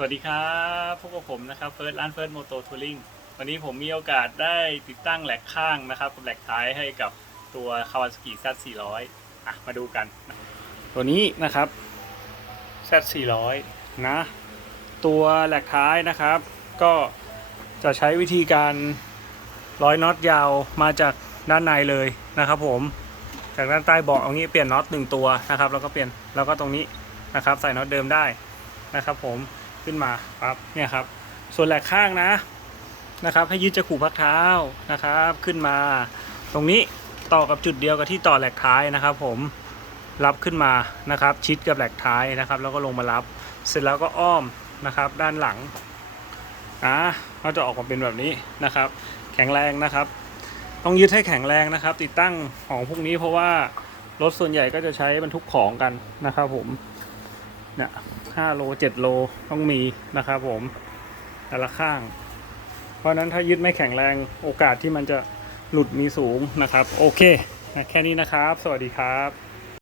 สวัสดีครับพบกับผมนะครับเฟิร์สร้านเฟิร์สโมโตทัวริงวันนี้ผมมีโอกาสได้ติดตั้งแหลกข้างนะครับกับแหลกท้ายให้กับตัว Kawasaki Z400 อะมาดูกัน ตัวนี้นะครับ Z400 นะ ตัวแหลกท้ายนะครับ ก็จะใช้วิธีการร้อยน็อตยาวมาจากด้านในเลยนะครับผมจากด้านใต้เบาะเอางี้เปลี่ยนน็อตหนึ่งตัวนะครับแล้วก็เปลี่ยนแล้วก็ตรงนี้นะครับใส่น็อตเดิมได้นะครับผม ขึ้นมาปั๊บเนี่ยครับ ส่วนแหลกข้างนะนะครับ ให้ยึดจะขู่พักเท้านะครับ ขึ้นมา ตรงนี้ต่อกับจุดเดียวกับที่ต่อแหลกท้ายนะครับ ผมรับขึ้นมานะครับ ชิดกับแหลกท้ายนะครับ แล้วก็ลงมารับ เสร็จแล้วก็อ้อมนะครับ ด้านหลังอะก็จะออกมาเป็นแบบนี้นะครับ แข็งแรงนะครับ ต้องยึดให้แข็งแรงนะครับ ติดตั้งของพวกนี้เพราะว่ารถส่วนใหญ่ก็จะใช้บรรทุกของกันนะครับผม เนี่ยห้าโลเจ็ดโลต้องมีนะครับผมแต่ละข้าง เพราะนั้นถ้ายึดไม่แข็งแรงโอกาสที่มันจะหลุดมีสูงนะครับ โอเค แค่นี้นะครับ สวัสดีครับ